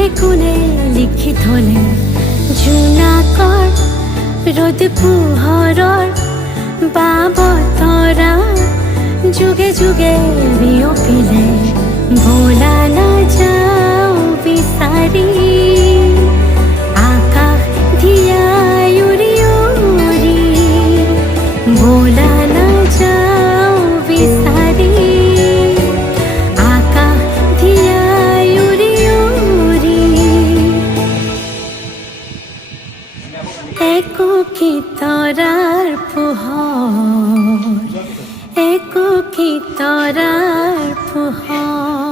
কোনে কোনে লিখি থলে জোনাকৰ ৰ'দ পোহৰৰ বাবতৰা যুগে যুগে বিয়পিলে বলা নাযাওঁ বিচাৰি আকাশ ধিয়াই উৰি উৰি বলা নাযাওঁ বিচাৰি আকাশ ধিয়াই উৰি উৰি একো তৰাৰ পোহৰ একো তৰাৰ পোহৰ